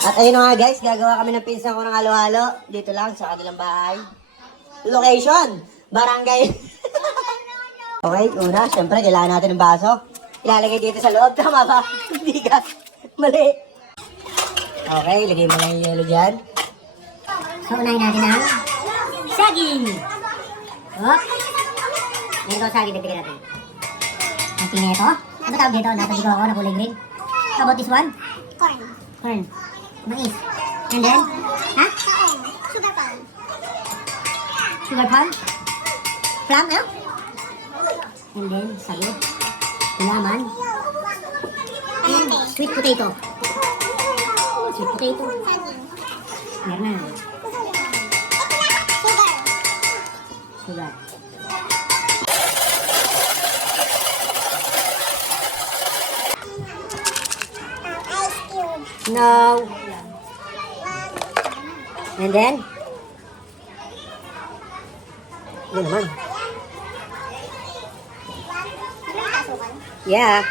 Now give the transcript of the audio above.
At ayun na nga guys, gagawa kami ng pinsan ko ng halo-halo. Dito lang sa kanilang bahay. Location, barangay. Okay, una, syempre kailangan natin ng baso. Ilalagay dito sa loob. Tama ba? Hindi ka. Mali. Okay, lagay mo lang yung yelo dyan. So, unahin natin ang saging. Oh. Ganito ang saging, dagdagan natin. Ang pineto. Ano tawag dito? Natagig ako na kulay green. How about this one? Corn. Corn. Mais. And then? Ha? Sugar palm. Sugar palm? Plum, no? And then, sayo. Gulaman. And sweet potato. Sweet potato. Meron na. Sugar. Sugar. Ice cube. No. And then? Yun naman. Ano yung kasukan? Yeah.